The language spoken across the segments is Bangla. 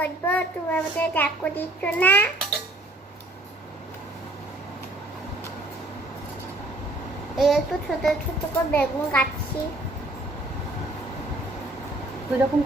করব তুমি আমাকে দিচ্ছ না? একটু ছোট ছোট করে বেগুন কাটছি।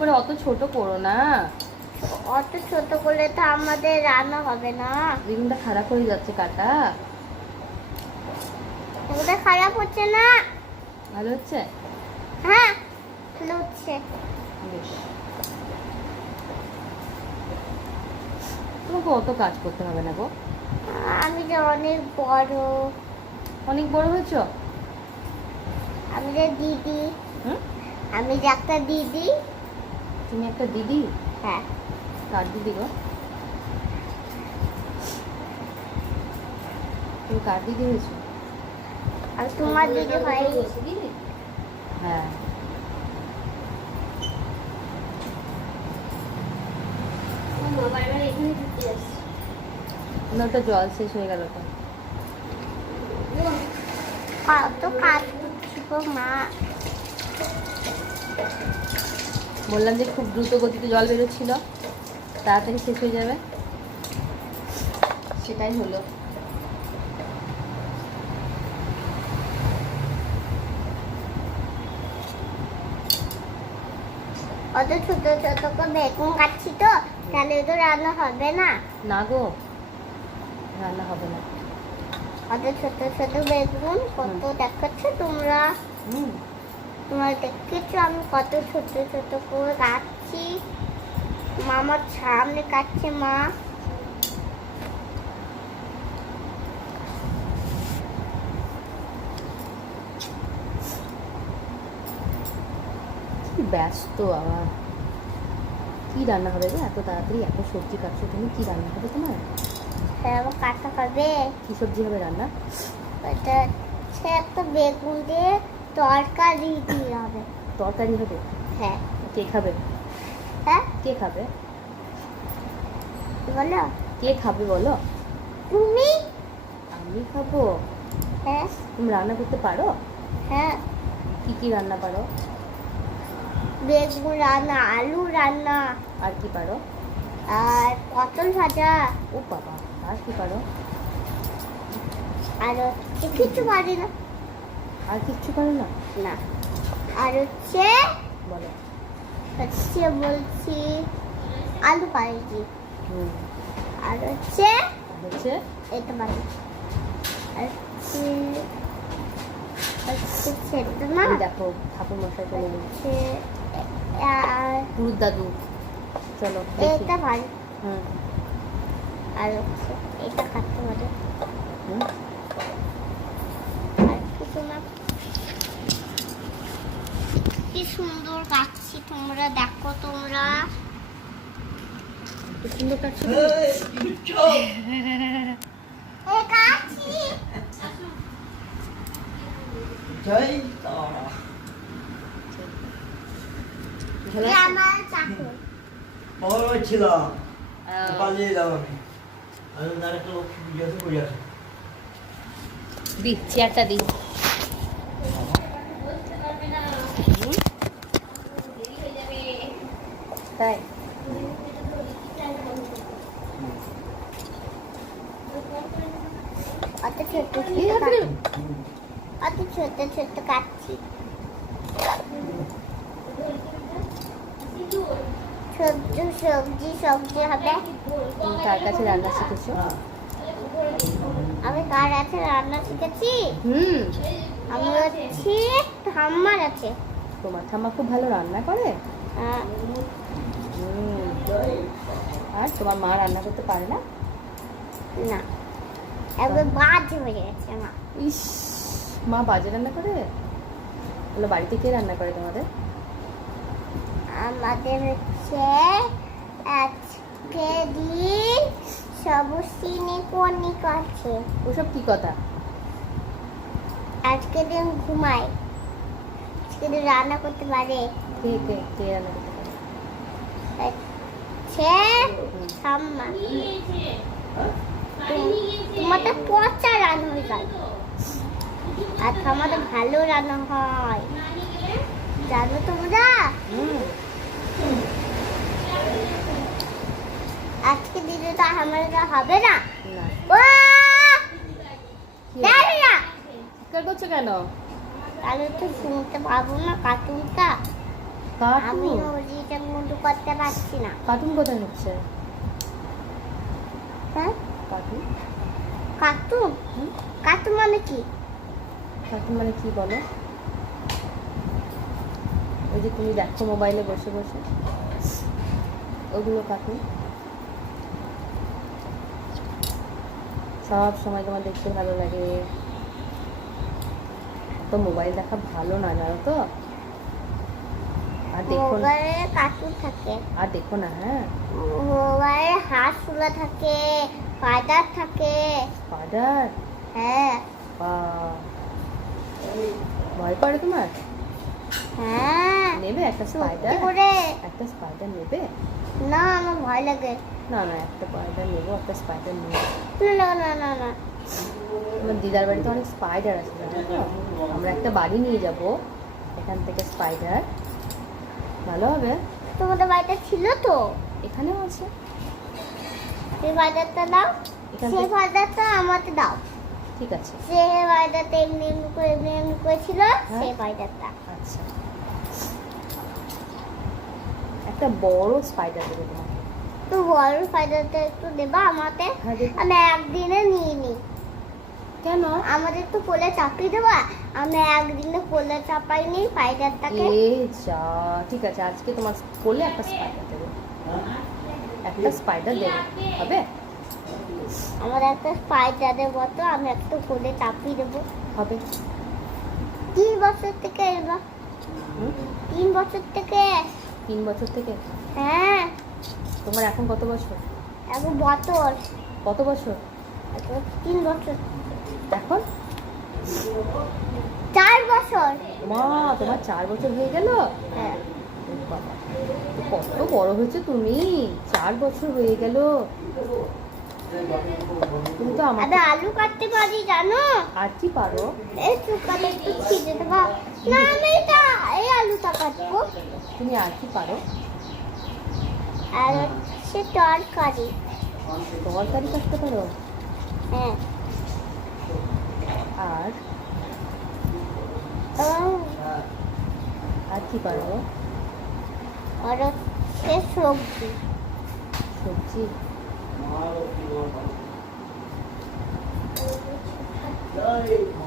করে অত ছোট করো না। অত ছোট করলে তো আমাদের রান্না হবে না। বেগুনটা খারাপ হয়ে যাচ্ছে কাটা। এগুলো খারাপ হচ্ছে না? ভালো হচ্ছে? হ্যাঁ ভালো হচ্ছে। বেশ। তোমাকে অত কাজ করতে হবে না গো। আমি যে অনেক বড়। অনেক বড় হয়েছো? আমি যে দিদি। হুম? আমি যে একটা দিদি। তুমি একটা দিদি? হ্যাঁ। কার দিদি গো? তুমি কার দিদি হয়েছো? আর তোমার দিদি হয় হ্যাঁ। না, ওটা জল শেষ হয়ে গেল তো। কত কাজ মা? বললাম যে খুব দ্রুত গতিতে জল বেরোচ্ছিল তাড়াতাড়ি শেষ হয়ে যাবে। সেটাই হলো। অত ছোট ছোট করে বেগুন কাটছি তো। তাহলে তো রান্না হবে না? না গো রান্না হবে না। অত ছোট ছোট বেগুন কত দেখাচ্ছে তোমরা? তোমরা দেখেছ আমি কত ছোট ছোট করে কাটছি? মামার সামনে কাটছে মা। কি ব্যস্ত আবার কি রান্না হবে গো এত তাড়াতাড়ি এত সবজি কাটছো তুমি কি রান্না হবে তোমার? হ্যাঁ কাটা হবে। কি সবজি হবে রান্না? এটা হচ্ছে একটা বেগুন দিয়ে তরকারি দিয়ে হবে। তরকারি হবে? হ্যাঁ। কে খাবে? হ্যাঁ? কে খাবে? বলো। কে খাবে বলো? তুমি? আমি খাব। হ্যাঁ। তুমি রান্না করতে পারো? হ্যাঁ। কি কি রান্না পারো? বেগুন রান্না আলু রান্না আর কি পারো? আর পটল ভাজা। ও বাবা আর কি পারো? আর কিছু পারি না। আর কিচ্ছু পারো না? না। আর হচ্ছে বলো। হচ্ছে বলছি আলু হুম। আর হচ্ছে হচ্ছে? এটা পারি আর হচ্ছে দেখো ঠাকুর মশাই চলে গেল গুরুর দাদু। চলো এটা পারি হুম। আর এটা কাটতে পারি আর কিছু না। কি সুন্দর কাটছি তোমরা দেখো তোমরা। সুন্দর কাটছো। কাটছি। জয় তারা ভালো এ আছে? আমার চাকর। বড় ছিল। আহ, পালিয়ে আমি। তার একটা লোক জিজ্ঞাসা করে আসি দি চেয়ারটা তাই? অত ছোট ছোট কাটছি। সবজি সবজি হবে। তুমি কার কাছে রান্না শিখেছো? আমি কার আছে রান্না শিখেছি? হুম। আমি হচ্ছি ঠাম্মার আছে তোমার ঠাম্মা খুব ভালো রান্না করে? আহ, আর তোমার মা রান্না করতে পারে না? না। একবার বাজ হয়ে গেছে মা। ইস মা বাজে রান্না করে? বলো বাড়িতে কে রান্না করে তোমাদের? আমাদের হচ্ছে আজকে দিন সবুজ চিনি কনি করছে ওসব কি কথা? আজকে দিন ঘুমাই। আজকে দিন রান্না করতে পারে। কে কে কে রান্না করতে পারে? হচ্ছে হুম। ঠাম্মা তোমাদের পচা রান্না হয়ে যায়। আর আমাদের ভালো রান্না হয়। জানো তোমরা? হুম। আজকে দিলে তো আমার হবে না। না। ও! কি? না চিৎকার করছ কেন? তাহলে তো শুনতে পাবো না কার্টুনটা। আমি ওইটা মতো করতে পারছি না। কার্টুন কোথায় হচ্ছে? হ্যাঁ? কার্টুন? কার্টুন? কার্টুন মানে কি? কার্টুন মানে কি বলো? ওই যে তুমি দেখো মোবাইলে বসে বসে। ওগুলো কার্টুন। সব সময় তোমার দেখতে ভালো লাগে। তো মোবাইল দেখা ভালো না জানো তো? আর দেখো না। মোবাইলে কার্টুন থাকে। আর দেখো না হ্যাঁ? মোবাইলে হাঁস ফুলা থাকে থাকে। হ্যাঁ। ভয় করে তোমার? হ্যাঁ। নেবে একটা স্পাইডার একটা স্পাইডার নেবে? না আমার ভয় লাগে। না না একটা স্পাইডার নেব একটা স্পাইডার নেব। না না না না আমার দিদার বাড়িতে অনেক স্পাইডার আছে আমরা একটা বাড়ি নিয়ে যাব এখান থেকে স্পাইডার ভালো হবে? তোমাদের বাড়িতে ছিল তো? এখানেও আছে। সেই বাজারটা দাও এখান সেই বাজারটা আমাকে দাও। ঠিক আছে। যে বাজারটা এমনি এমনি করে এমনি এমনি করে ছিল হ্যাঁ। সেই বাজারটা। আচ্ছা। একটা বড় স্পাইডার দেবো তোমাকে। তো বড় বাজারটা একটু দেবা আমাকে? হ্যাঁ আমি একদিনে নিয়ে নিই কেন? আমাদের তো কোলে চাপিয়ে দেবা? আমি একদিনে কোলে চাপাই নিই ফাইটারটাকে এ যা ঠিক আছে আজকে তোমার কোলে একটা স্পাইডার দেবো। একটা স্পাইডার দেবো হবে? আমার একটা স্পাইডারের মতো আমি একটা কোলে চাপিয়ে দেবো। হবে। তিন বছর থেকে এবার। তিন বছর থেকে তিন বছর থেকে? হ্যাঁ। তোমার এখন কত বছর? এখন বছর। কত বছর? তিন বছর। এখন? চার বছর। মা তোমার চার বছর হয়ে গেল? হ্যাঁ। কত বড় হয়েছে তুমি? চার বছর হয়ে গেল। তুমি তো আমার আলু কাটতে পারি জানো? আর কি পারো? এই একটু ছিঁড়ে দেবো না আমি এটা এই আলুটা কাটবো। তুমি আর কি পারো? আর হচ্ছে তরকারি। তরকারি কাটতে পারো? হ্যাঁ। আর? আর কি পারো? আর হচ্ছে সবজি। সবজি? ওম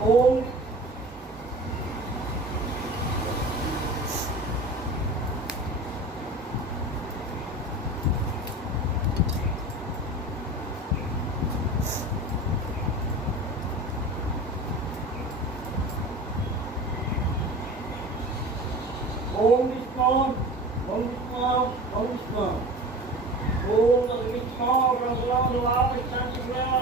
Ôm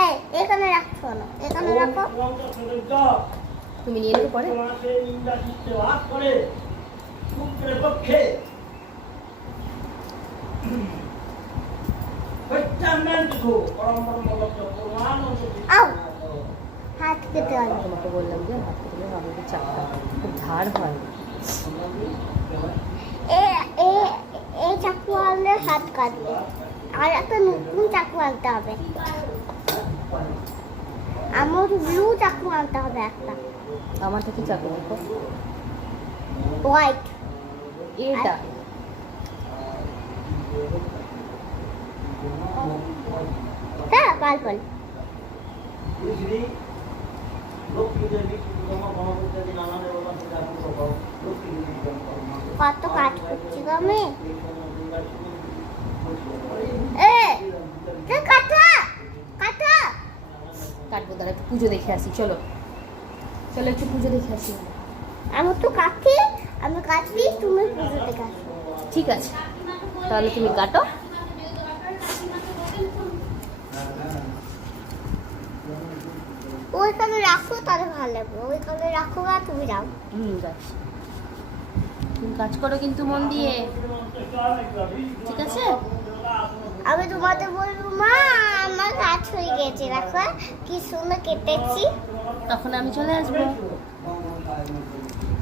এই এখানে রাখছো না এখানে রাখো তুমি নিয়ে নেবে পরে তোমাকে নিন্দা চিত্তে ভাগ করে পুত্রের পক্ষে প্রত্যান্যান কিছু পরম পরম ভক্ত প্রমাণ আউ। হাত কেটে আনো তোমাকে বললাম যে হাত থেকে আমাদের চাপটা খুব ধার হয়। এই চাকু আনলে হাত কাটবে। আর একটা নতুন চাকু আনতে হবে। আমার ব্লু চাকু আনতে হবে একটা। আমারটা কি চাকু দেখো হোয়াইট এটা? হ্যাঁ পার্পল শ্রী লক্ষ্মী দেবী তোমার মহাপুত্রী নানা দেবতা পূজা করো লক্ষ্মী দেবী কত কাজ করছি আমি? কাটবো একটু পুজো দেখে আসি চলো। চলো একটু পুজো দেখে আসি। আমি তো কাটি আমি কাটি তুমি পুজো দেখে আসো। ঠিক আছে তাহলে তুমি কাটো। ওইখানে রাখো তাহলে ভালো লাগবে। ওইখানে রাখো আর তুমি যাও। হুম গাছ তুমি কাজ করো কিন্তু মন দিয়ে। ঠিক আছে? আমি তোমাদের বলব মা আমার কাজ হয়ে গেছে দেখো কি সুন্দর কেটেছি। তখন আমি চলে আসব।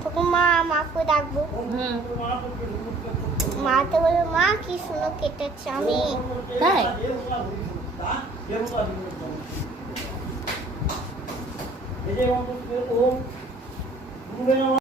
তখন মা মাকে ডাকবো। হুম। মাকে বলব মা কি সুন্দর কেটেছি আমি। তাই? এই যে ওম গুরুবে নমঃ